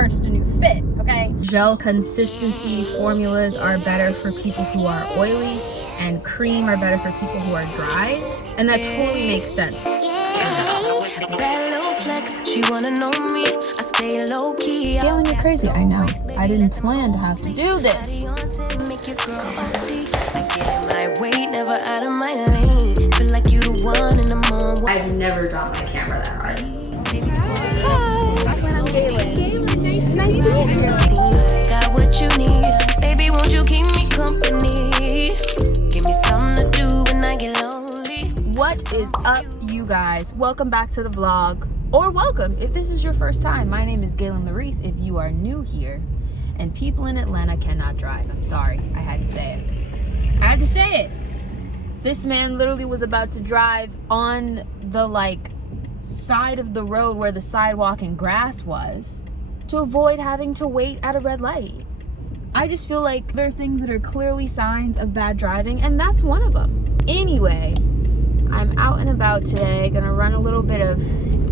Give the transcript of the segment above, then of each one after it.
purchased a new fit, okay? Gel consistency formulas are better for people who are oily, and cream are better for people who are dry. And that totally makes sense. Bad little flex, she wanna know me. I stay low key. Feeling you crazy, I know. I didn't plan to have to do this. Make your girl OD. I get in my way, never out of my lane. Feel like you the one in the moment. I've never dropped my camera that hard. Hi, I'm Galen. Nice to meet you. Got what you need, baby. Won't you keep me company? Give me something to do when I get lonely. What is up, you guys? Welcome back to the vlog, or welcome if this is your first time. My name is Galen Larice if you are new here, and people in Atlanta cannot drive. I'm sorry, I had to say it. I had to say it. This man literally was about to drive on the side of the road where the sidewalk and grass was to avoid having to wait at a red light. I just feel like there are things that are clearly signs of bad driving, and that's one of them. Anyway, I'm out and about today, gonna run a little bit of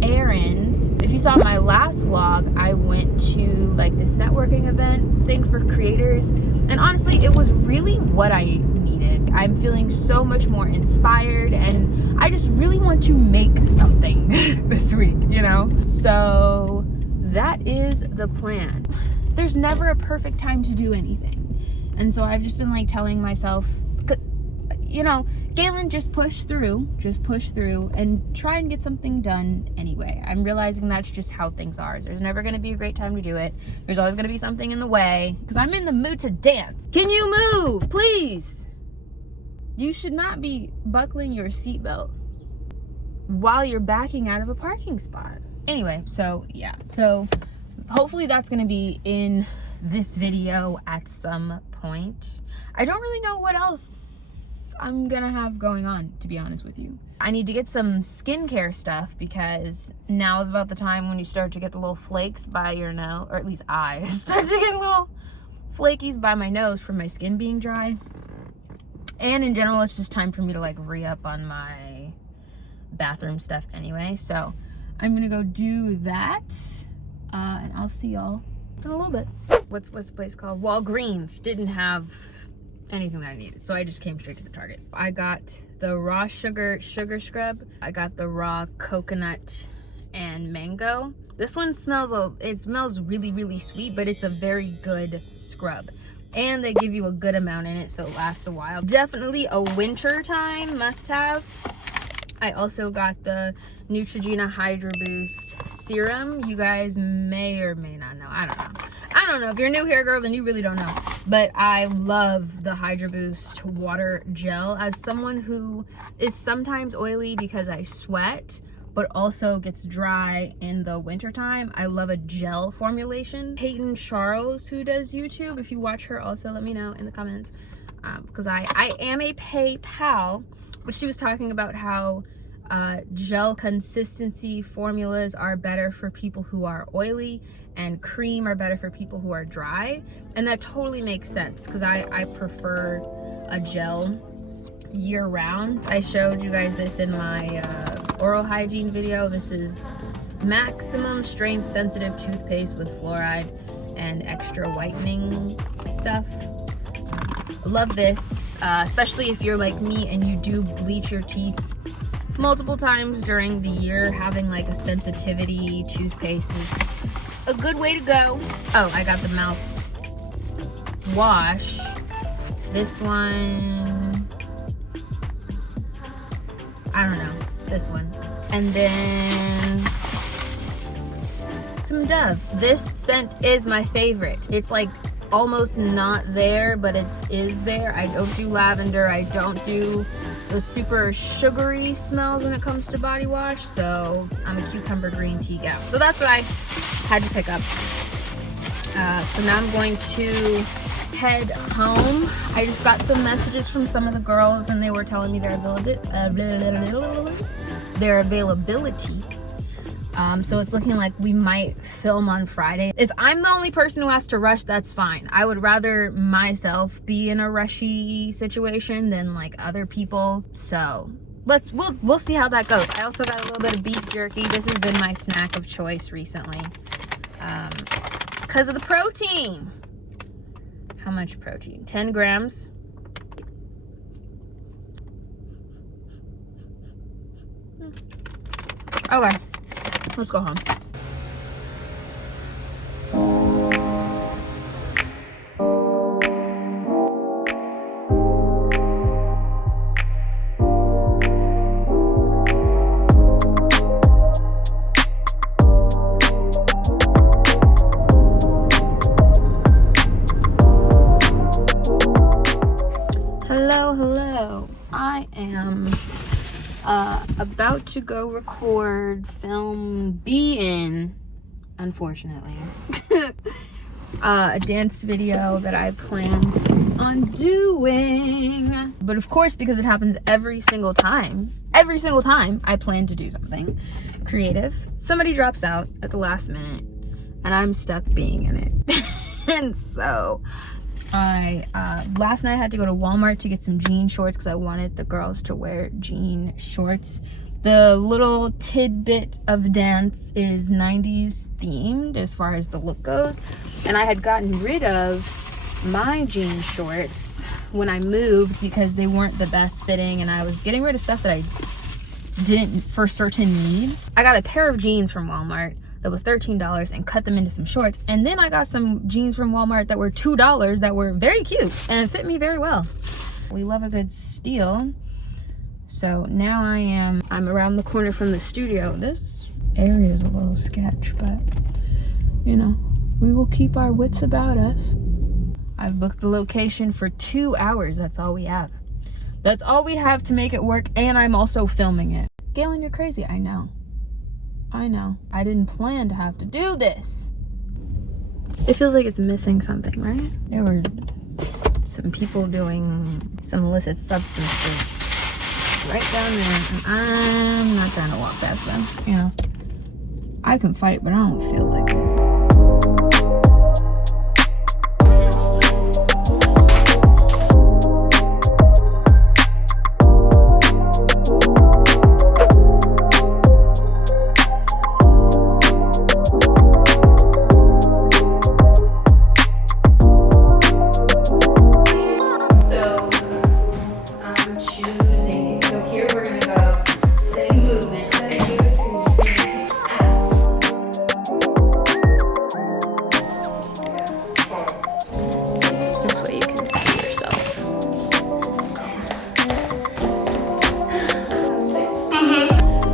errands. If you saw my last vlog, I went to this networking event thing for creators, and honestly, it was really what I needed. I'm feeling so much more inspired, and I just really want to make something this week, you know? So that is the plan. There's never a perfect time to do anything. And so I've just been telling myself, Galen, just push through and try and get something done anyway. I'm realizing that's just how things are. There's never going to be a great time to do it. There's always going to be something in the way because I'm in the mood to dance. Can you move, please? You should not be buckling your seatbelt while you're backing out of a parking spot. Anyway, so hopefully that's going to be in this video at some point. I don't really know what else I'm gonna have going on, to be honest with you. I need to get some skincare stuff because now is about the time when you start to get the little flakes by your nose, or at least I start to get little flakies by my nose from my skin being dry. And in general, it's just time for me to re-up on my bathroom stuff anyway. So I'm gonna go do that, and I'll see y'all in a little bit. What's the place called? Walgreens didn't have anything that I needed, so I just came straight to the Target. I got the raw sugar scrub. I got the raw coconut and mango. This one smells really, really sweet, but it's a very good scrub. And they give you a good amount in it, so it lasts a while. Definitely a winter time must-have. I also got the Neutrogena Hydro Boost serum. You guys may or may not know. I don't know. If you're new here, girl, then you really don't know. But I love the Hydro Boost water gel. As someone who is sometimes oily because I sweat, but also gets dry in the wintertime, I love a gel formulation. Peyton Charles, who does YouTube, if you watch her, also let me know in the comments. Because I am a PayPal. But she was talking about how gel consistency formulas are better for people who are oily, and cream are better for people who are dry. And that totally makes sense because I prefer a gel year round. I showed you guys this in my oral hygiene video. This is maximum strength sensitive toothpaste with fluoride and extra whitening stuff. Love this, especially if you're like me and you do bleach your teeth multiple times during the year. Having a sensitivity toothpaste is a good way to go. Oh, I got the mouth wash. This one, I don't know, this one. And then some Dove. This scent is my favorite. It's almost not there, but it is there. I don't do lavender. I don't do the super sugary smells when it comes to body wash, so I'm a cucumber green tea gal. So that's what I had to pick up. So now I'm going to head home. I just got some messages from some of the girls, and they were telling me their availability. So it's looking like we might film on Friday. If I'm the only person who has to rush, that's fine. I would rather myself be in a rushy situation than other people. So we'll see how that goes. I also got a little bit of beef jerky. This has been my snack of choice recently. because of the protein. How much protein? 10 grams. Okay, let's go home. Hello. I am about to go record film B in, unfortunately, a dance video that I planned on doing. But of course, because it happens every single time I plan to do something creative, somebody drops out at the last minute and I'm stuck being in it. And so last night I had to go to Walmart to get some jean shorts because I wanted the girls to wear jean shorts. The little tidbit of dance is 90s themed as far as the look goes, and I had gotten rid of my jean shorts when I moved because they weren't the best fitting, and I was getting rid of stuff that I didn't for certain need. I got a pair of jeans from Walmart that was $13 and cut them into some shorts, and then I got some jeans from Walmart that were $2 that were very cute and fit me very well. We love a good steal. So now I'm around the corner from the studio. This area is a little sketch, but you know, we will keep our wits about us. I've booked the location for 2 hours. That's all we have. That's all we have to make it work, and I'm also filming it. Galen, you're crazy. I know. I didn't plan to have to do this. It feels like it's missing something, right? There were some people doing some illicit substances right down there, and I'm not trying to walk past them. You know, I can fight, but I don't feel like it.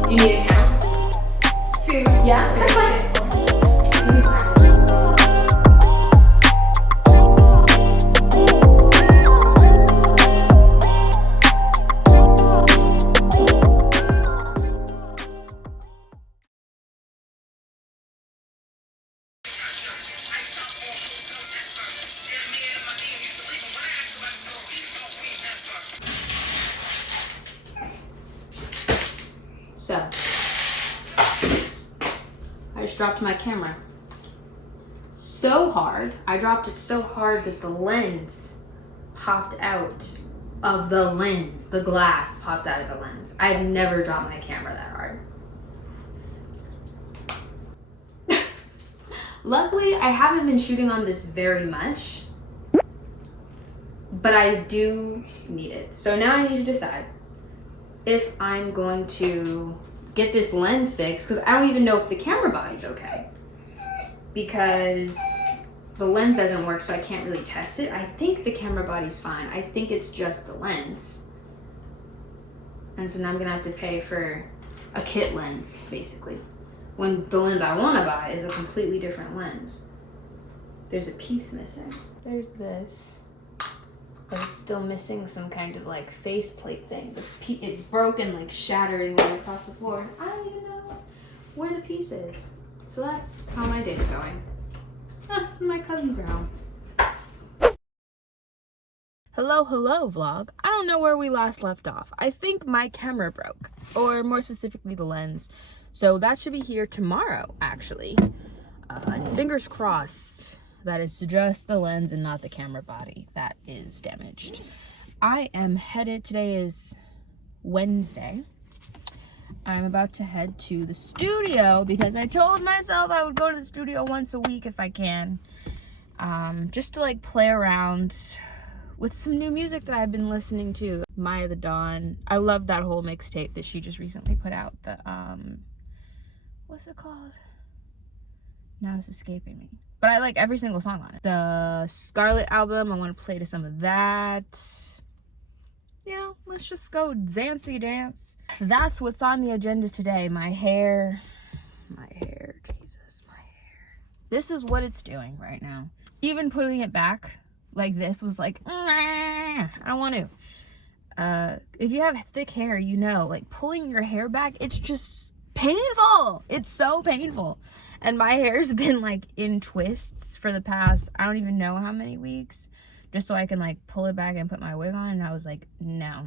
You need a count? 2. Yeah? That's fine. So, I just dropped my camera so hard. I dropped it so hard that the lens popped out of the lens. The glass popped out of the lens. I've never dropped my camera that hard. Luckily, I haven't been shooting on this very much, but I do need it. So now I need to decide if I'm going to get this lens fixed, because I don't even know if the camera body's okay, because the lens doesn't work, so I can't really test it. I think the camera body's fine. I think it's just the lens. And so now I'm gonna have to pay for a kit lens, basically, when the lens I wanna buy is a completely different lens. There's a piece missing. There's this. But it's still missing some kind of like faceplate thing. It broke and like shattered and went across the floor. I don't even know where the piece is. So that's how my day's going. My cousins are home. Hello vlog. I don't know where we last left off. I think my camera broke, or more specifically the lens. So that should be here tomorrow, actually. Fingers crossed that it's just the lens and not the camera body that is damaged. I am headed, today is Wednesday. I'm about to head to the studio because I told myself I would go to the studio once a week if I can. Just to like play around with some new music that I've been listening to. Maya the Dawn. I love that whole mixtape that she just recently put out. The what's it called? Now it's escaping me. But I like every single song on it. The Scarlet album, I want to play to some of that. You know, let's just go dancey dance. That's what's on the agenda today. My hair, Jesus, my hair. This is what it's doing right now. Even putting it back like this was like, I don't want to. If you have thick hair, you know, like pulling your hair back, it's just painful. It's so painful. And my hair's been like in twists for the past, I don't even know how many weeks, just so I can like pull it back and put my wig on. And I was like, no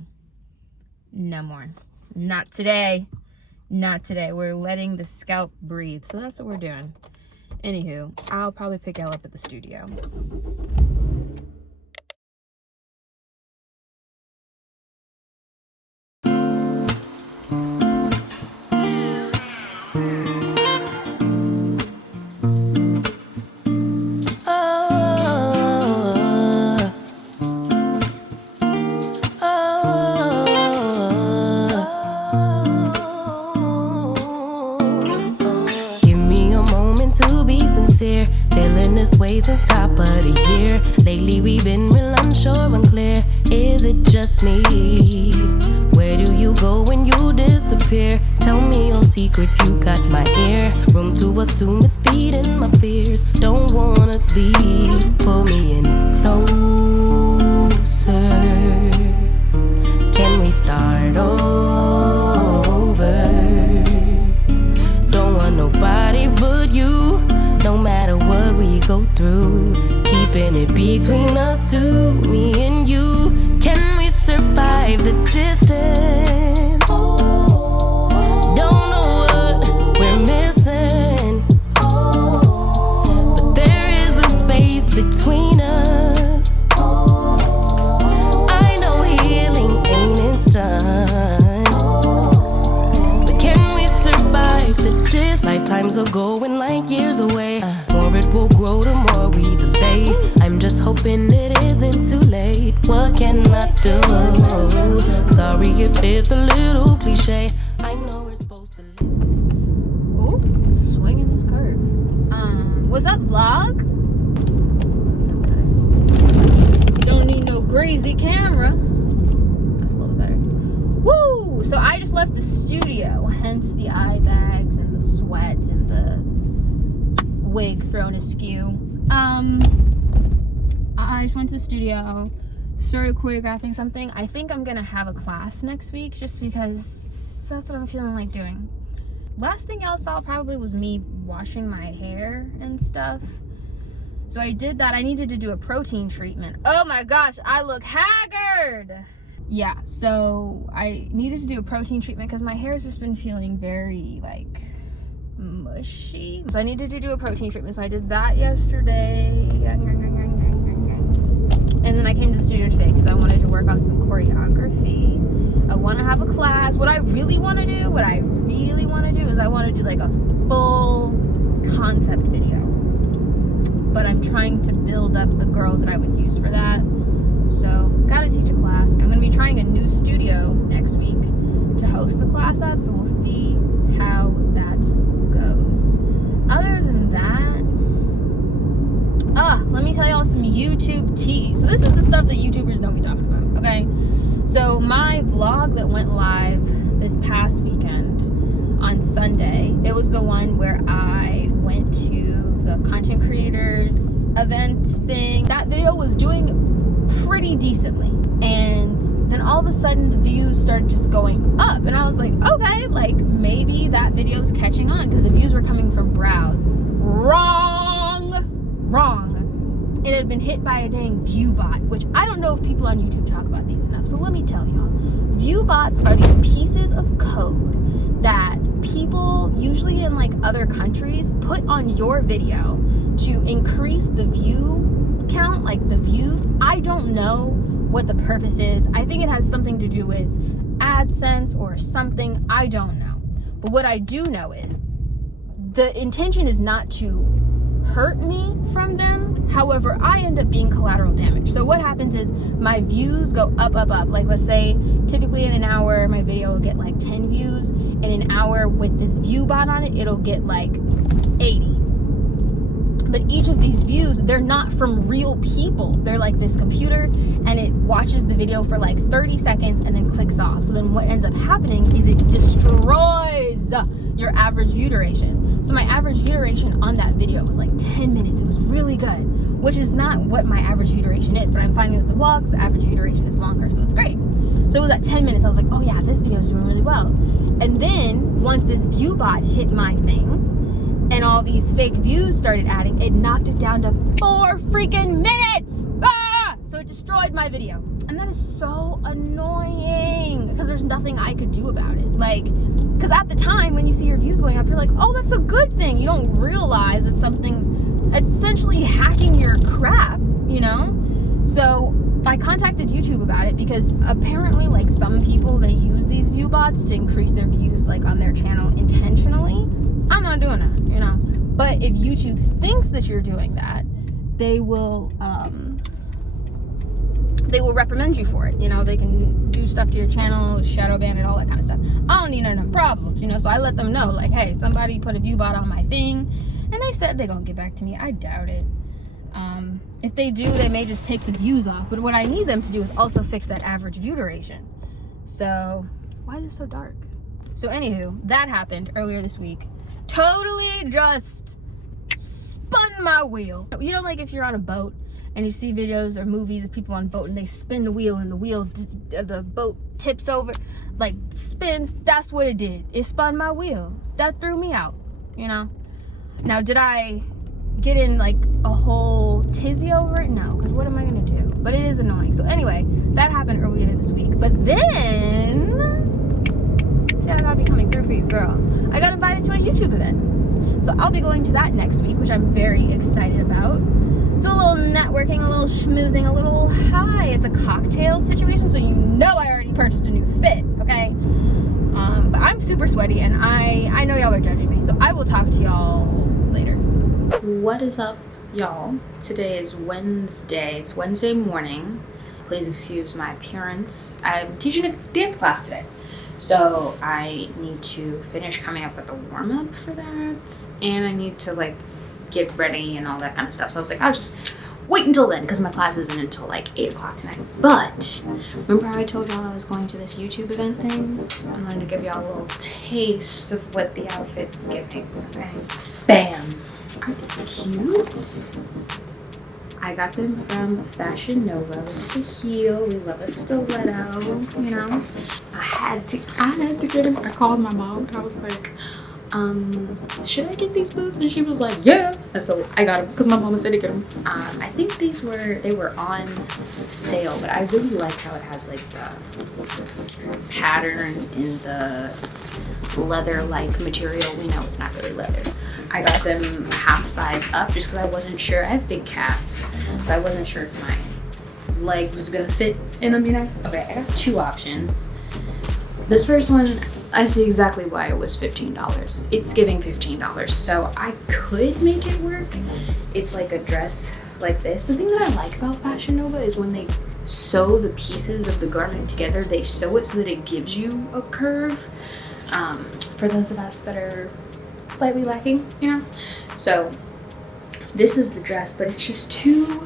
more. Not today. Not today. We're letting the scalp breathe. So that's what we're doing. Anywho, I'll probably pick y'all up at the studio. Feeling this way since top of the year. Lately we've been real unsure, unclear. Is it just me? Where do you go when you disappear? Tell me your secrets, you got my ear. Room to assume it's feeding my fears. Don't wanna leave, pull me in closer. Can we start over? Don't want nobody but you. No matter what we go through, keeping it between us two, me and you. Can we survive the distance? Don't know what we're missing, but there is a space between us. I know healing ain't instant, but can we survive the distance? Lifetimes are going like years away. More it will grow the more we delay. I'm just hoping it isn't too late. What can I do? Sorry if it's a little cliche. I know we're supposed to live. Ooh, swinging this curve. What's up, vlog? Don't need no crazy camera. That's a little better. Woo! So I just left the studio, hence the eye bags and the sweat and the wig thrown askew. I just went to the studio, started choreographing something. I think I'm gonna have a class next week just because that's what I'm feeling like doing. Last thing y'all saw probably was me washing my hair and stuff. So I did that. I needed to do a protein treatment. Oh my gosh, I look haggard. Yeah, so I needed to do a protein treatment because my hair's just been feeling very like mushy. So I needed to do a protein treatment. So I did that yesterday. And then I came to the studio today because I wanted to work on some choreography. I want to have a class. What I really want to do is I want to do like a full concept video. But I'm trying to build up the girls that I would use for that. So, gotta teach a class. I'm gonna be trying a new studio next week to host the class at, so we'll see how that goes. Other than that, let me tell y'all some YouTube tea. So this is the stuff that YouTubers don't be talking about, okay? So my vlog that went live this past weekend on Sunday, it was the one where I went to the content creators event thing. That video was doing pretty decently, and then all of a sudden the views started just going up, and I was like, okay, like maybe that video is catching on because the views were coming from browse. Wrong. It had been hit by a dang view bot, which I don't know if people on YouTube talk about these enough, so let me tell y'all. View bots are these pieces of code that people, usually in like other countries, put on your video to increase the view count, like the views. I don't know what the purpose is. I think it has something to do with AdSense or something. I don't know. But what I do know is the intention is not to hurt me from them. However, I end up being collateral damage. So what happens is my views go up. Like, let's say typically in an hour my video will get like 10 views. In an hour with this view bot on it, it'll get like 80. But each of these views, they're not from real people. They're like this computer, and it watches the video for like 30 seconds and then clicks off. So then what ends up happening is it destroys your average view duration. So my average view duration on that video was like 10 minutes. It was really good, which is not what my average view duration is, but I'm finding that the vlogs, the average view duration is longer, so it's great. So it was at 10 minutes. I was like, oh yeah, this video is doing really well. And then once this view bot hit my thing, and all these fake views started adding, it knocked it down to 4 freaking minutes. So it destroyed my video. And that is so annoying because there's nothing I could do about it. Like, because at the time when you see your views going up, you're like, oh, that's a good thing. You don't realize that something's essentially hacking your crap, you know? So I contacted YouTube about it because apparently, like, some people, they use these view bots to increase their views, like, on their channel intentionally. I'm not doing that, you know. But if YouTube thinks that you're doing that, they will reprimand you for it. You know, they can do stuff to your channel, shadow ban it, all that kind of stuff. I don't need none of them problems, you know. So I let them know, like, hey, somebody put a view bot on my thing, and they said they're gonna get back to me. I doubt it. If they do, they may just take the views off. But what I need them to do is also fix that average view duration. So why is it so dark? So anywho, that happened earlier this week. Totally just spun my wheel. You know, like if you're on a boat and you see videos or movies of people on a boat and they spin the wheel and the boat tips over, like spins, that's what it did. It spun my wheel. That threw me out, you know? Now, did I get in like a whole tizzy over it? No, because what am I gonna do? But it is annoying. So anyway, that happened earlier this week. But then, see, I gotta be coming through for you, girl. I got invited to a YouTube event. So I'll be going to that next week, which I'm very excited about. Do a little networking, a little schmoozing, a little hi. It's a cocktail situation, so you know I already purchased a new fit, okay? But I'm super sweaty, and I know y'all are judging me, so I will talk to y'all later. What is up, y'all? Today is Wednesday. It's Wednesday morning. Please excuse my appearance. I'm teaching a dance class today. So I need to finish coming up with a warm-up for that, and I need to like get ready and all that kind of stuff. So I was like, I'll just wait until then because my class isn't until like 8 o'clock tonight. But remember how I told y'all I was going to this YouTube event thing? I'm going to give y'all a little taste of what the outfit's giving. Okay, bam. Aren't these cute? I got them from Fashion Nova. With the heel, we love a stiletto, you know. I had to get them. I called my mom. I was like, should I get these boots? And she was like, yeah. And so I got them because my mama said to get them. I think they were on sale, but I really like how it has like the pattern in the leather-like material. We know it's not really leather. I got them half size up just because I wasn't sure. I have big calves, so I wasn't sure if my leg was gonna fit in them, you know? Okay, I got 2 options. This first one, I see exactly why it was $15. It's giving $15, so I could make it work. It's like a dress like this. The thing that I like about Fashion Nova is when they sew the pieces of the garment together, they sew it so that it gives you a curve. For those of us that are slightly lacking, you know? So this is the dress, but it's just too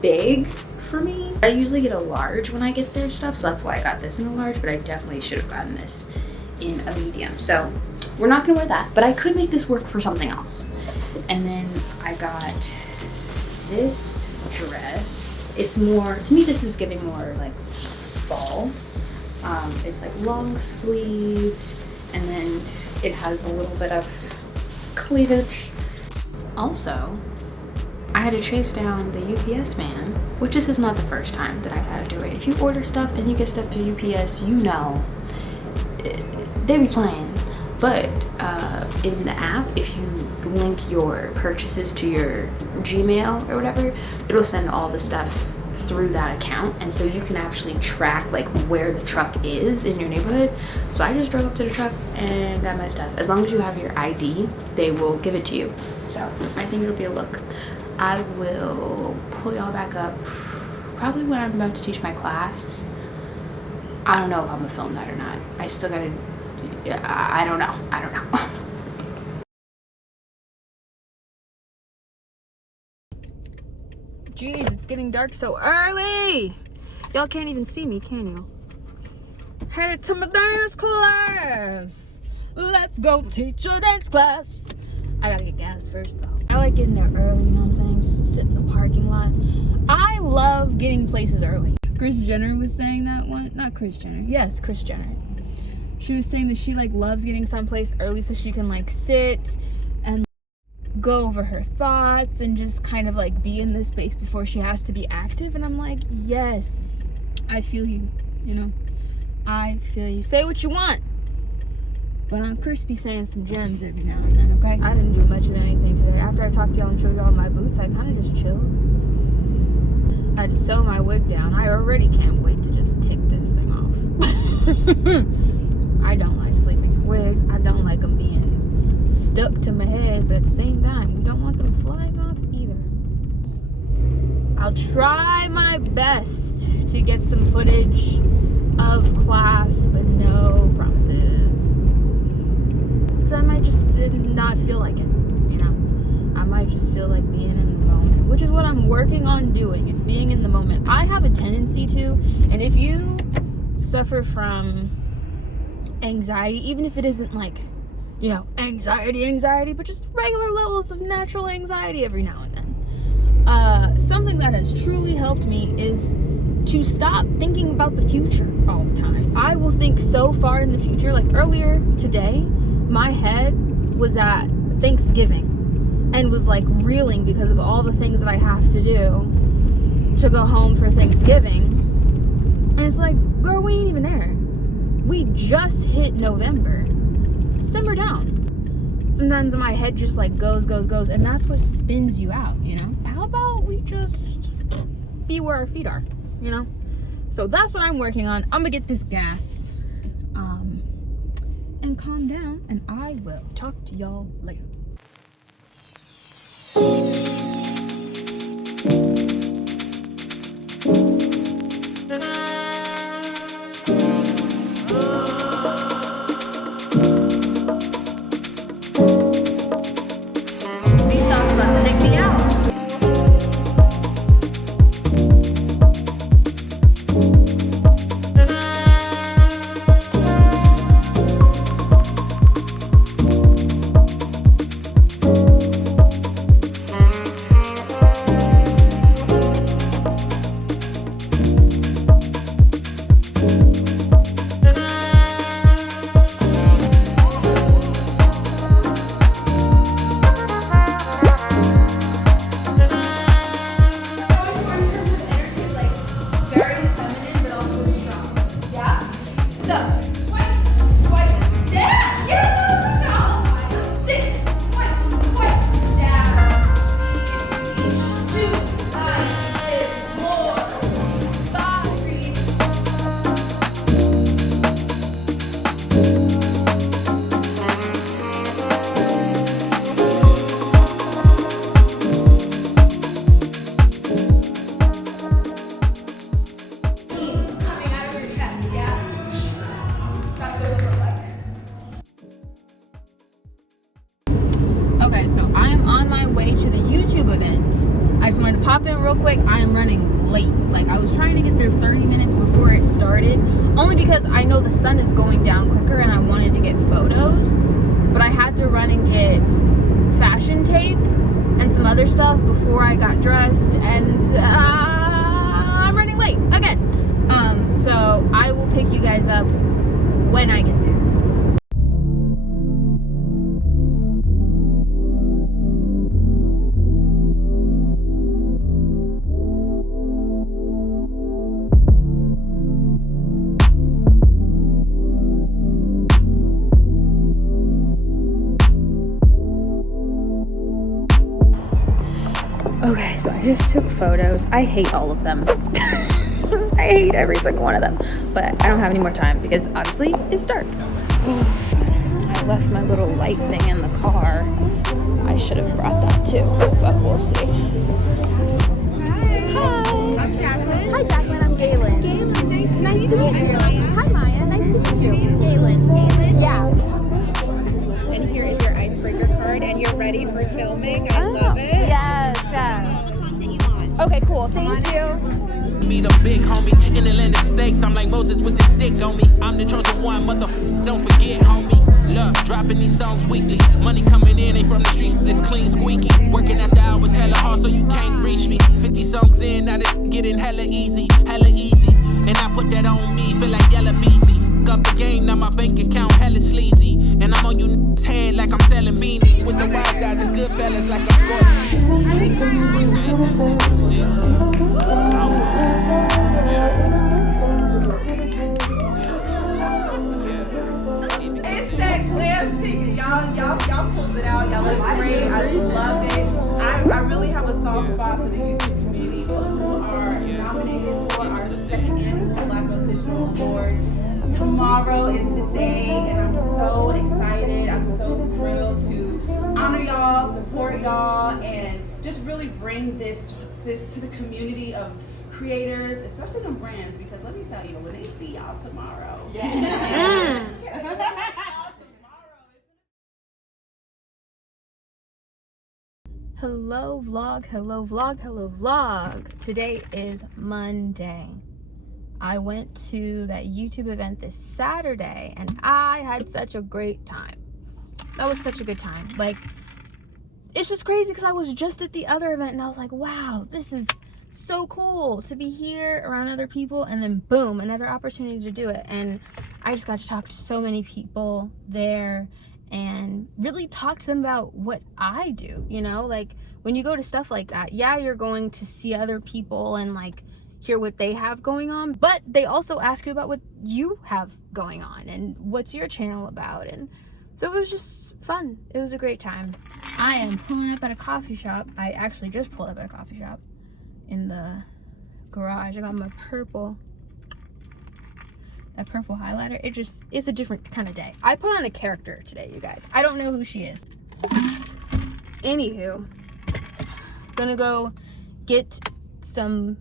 big for me. I usually get a large when I get their stuff, so that's why I got this in a large, but I definitely should have gotten this in a medium. So we're not gonna wear that, but I could make this work for something else. And then I got this dress. It's more, to me this is giving more like fall. It's like long sleeved, and then it has a little bit of cleavage. Also, I had to chase down the UPS man, which this is not the first time that I've had to do it. If you order stuff and you get stuff through UPS, you know, they be playing. But in the app, if you link your purchases to your Gmail or whatever, it'll send all the stuff through that account, and so you can actually track like where the truck is in your neighborhood. So I just drove up to the truck and got my stuff. As long as you have your ID, they will give it to you. So I think it'll be a look. I will pull y'all back up probably when I'm about to teach my class. I don't know if I'm gonna film that or not. I still gotta, I don't know. Jeez, it's getting dark so early. Y'all can't even see me, can you? Headed to my dance class. Let's go teach a dance class. I gotta get gas first though. I like getting there early, you know what I'm saying? Just sit in the parking lot. I love getting places early. Kris Jenner was saying that one. Not Kris Jenner. Yes, Kris Jenner. She was saying that she like loves getting someplace early so she can like sit and go over her thoughts and just kind of like be in this space before she has to be active. And I'm like, yes, I feel you, you know? I feel you. Say what you want, but I'm crispy saying some gems every now and then, okay? I didn't do much of anything today. After I talked to y'all and showed y'all my boots, I kind of just chilled. I had to sew my wig down. I already can't wait to just take this thing off. I don't like sleeping in wigs. I don't like them being stuck to my head, but at the same time, we don't want them flying off either. I'll try my best to get some footage of class, but no promises. Because I might just not feel like it, you know? I might just feel like being in the moment, which is what I'm working on doing, is being in the moment. I have a tendency to, and if you suffer from anxiety, even if it isn't like, you know, anxiety, but just regular levels of natural anxiety every now and then. Something that has truly helped me is to stop thinking about the future all the time. I will think so far in the future. Like earlier today, my head was at Thanksgiving and was like reeling because of all the things that I have to do to go home for Thanksgiving. And it's like, girl, we ain't even there. We just hit November. Simmer down. Sometimes my head just like goes, and that's what spins you out, you know? How about we just be where our feet are, you know? So that's what I'm working on. I'm gonna get this gas and calm down, and I will talk to y'all later. These songs about to take me out. Okay, so I am on my way to the YouTube event. I just wanted to pop in real quick. I am running late. Like, I was trying to get there 30 minutes before it started, only because I know the sun is going down quicker and I wanted to get photos. But I had to run and get fashion tape and some other stuff before I got dressed, and I'm running late again. So I will pick you guys up when I get there. Okay, so I just took photos. I hate all of them. I hate every single one of them. But I don't have any more time because obviously it's dark. I left my little light thing in the car. I should have brought that too, but we'll see. Hi. I'm Jacqueline. Hi, Jacqueline. I'm Galen. Galen, Nice to meet you. Hi, Maya. Nice to meet you. Galen. Galen? Yeah. And here is your icebreaker card, and you're ready for filming. I love it. Yes, yes. Okay, cool. Thank you. Meet a big homie in Atlantic States. I'm like Moses with this stick on me. I'm the chosen one, don't forget, homie. Look, dropping these songs weekly. Money coming in, ain't from the streets, it's clean squeaky. Working after hours, hella hard, so you can't reach me. 50 songs in, now it's getting hella easy, hella easy. And I put that on me, feel like yellow beezy. Fuck up the game, now my bank account hella sleazy. And I'm on you head like I'm selling beanies. With the wild guys and good fellas like I'm It's that glam chic. Y'all pulled it out. Y'all look great. I love it. I really have a soft spot for the YouTube community who are nominated for our second annual Black Auditional Award. Tomorrow is the day, and I'm so excited. I'm so thrilled to honor y'all, support y'all, and just really bring this to the community of creators, especially the brands, because let me tell you, when they see y'all tomorrow. Yeah. Hello vlog, hello vlog, hello vlog. Today is Monday. I went to that YouTube event this Saturday and I had such a great time. That was such a good time. Like, it's just crazy because I was just at the other event and I was like, wow, this is so cool to be here around other people, and then boom, another opportunity to do it. And I just got to talk to so many people there and really talk to them about what I do, you know? Like, when you go to stuff like that, yeah, you're going to see other people and like hear what they have going on, but they also ask you about what you have going on and what's your channel about. And so it was just fun. It was a great time. I am pulling up at a coffee shop. I actually just pulled up at a coffee shop in the garage. I got my purple highlighter. It's a different kind of day. I put on a character today, you guys. I don't know who she is. Anywho, gonna go get some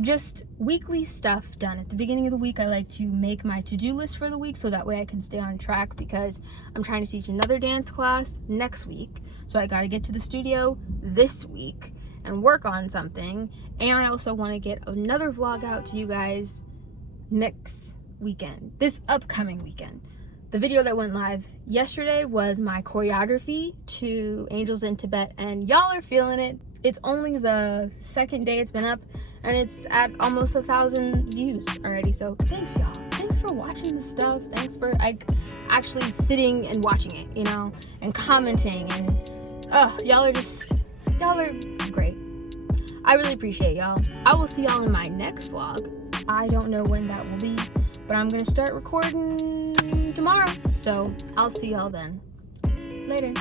just weekly stuff done. At the beginning of the week, I like to make my to-do list for the week so that way I can stay on track, because I'm trying to teach another dance class next week. So I got to get to the studio this week and work on something. And I also want to get another vlog out to you guys next weekend, this upcoming weekend. The video that went live yesterday was my choreography to Angels in Tibet, and y'all are feeling it. It's only the second day it's been up, and it's at almost 1,000 views already. So thanks, y'all. Thanks for watching this stuff. Thanks for actually sitting and watching it, you know, and commenting. And y'all are great. I really appreciate y'all. I will see y'all in my next vlog. I don't know when that will be, but I'm gonna start recording tomorrow. So I'll see y'all then. Later.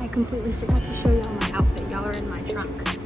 I completely forgot to show y'all my outfit. Y'all are in my trunk.